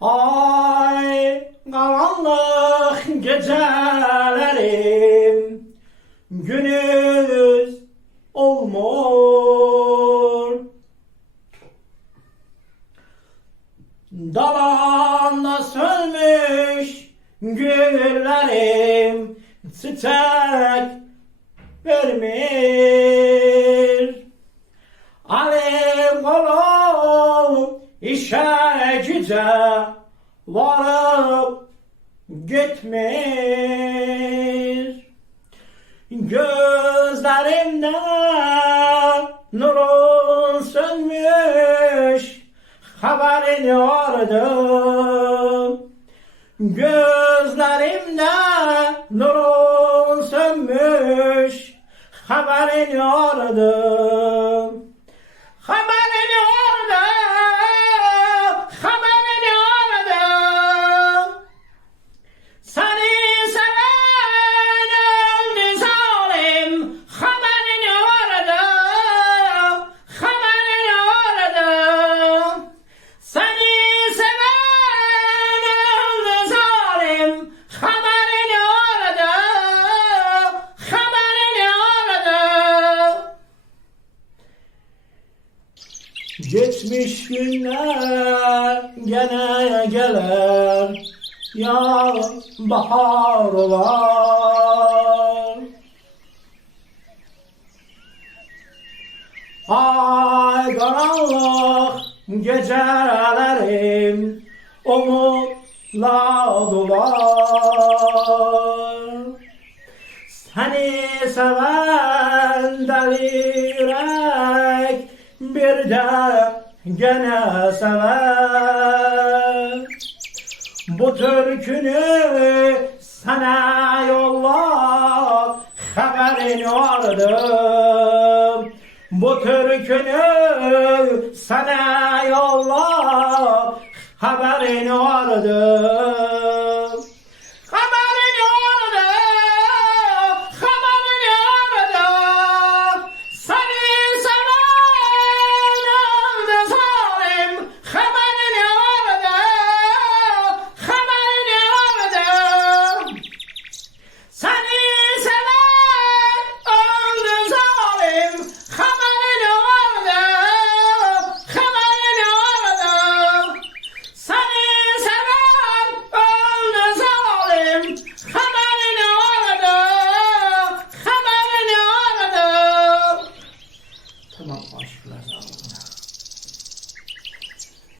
Ay karanlık gecelerim gündüz olmur. Dalanda sönmüş güllerim çiçek vermir. Alev kolum işe güce varıp gitmir. Gözlerimde nurun sönmüş, haberin vardı. Gözlerimde nurun sönmüş, haberin vardı. Haberin vardı, haberin vardı. Seni seven öldü zalim, haberin vardı, haberin vardı. Seni seven öldü zalim, haberin vardı, haberin vardı. Geçmiş günler gene gelir, ya bahar olar. Ay karanlık gecelerim umutla dolar. Seni seven deli yürek bir de gene sever. Bu türkünü sana yollar, haberin vardı. Bu türkünü sana yollar, haberin vardı.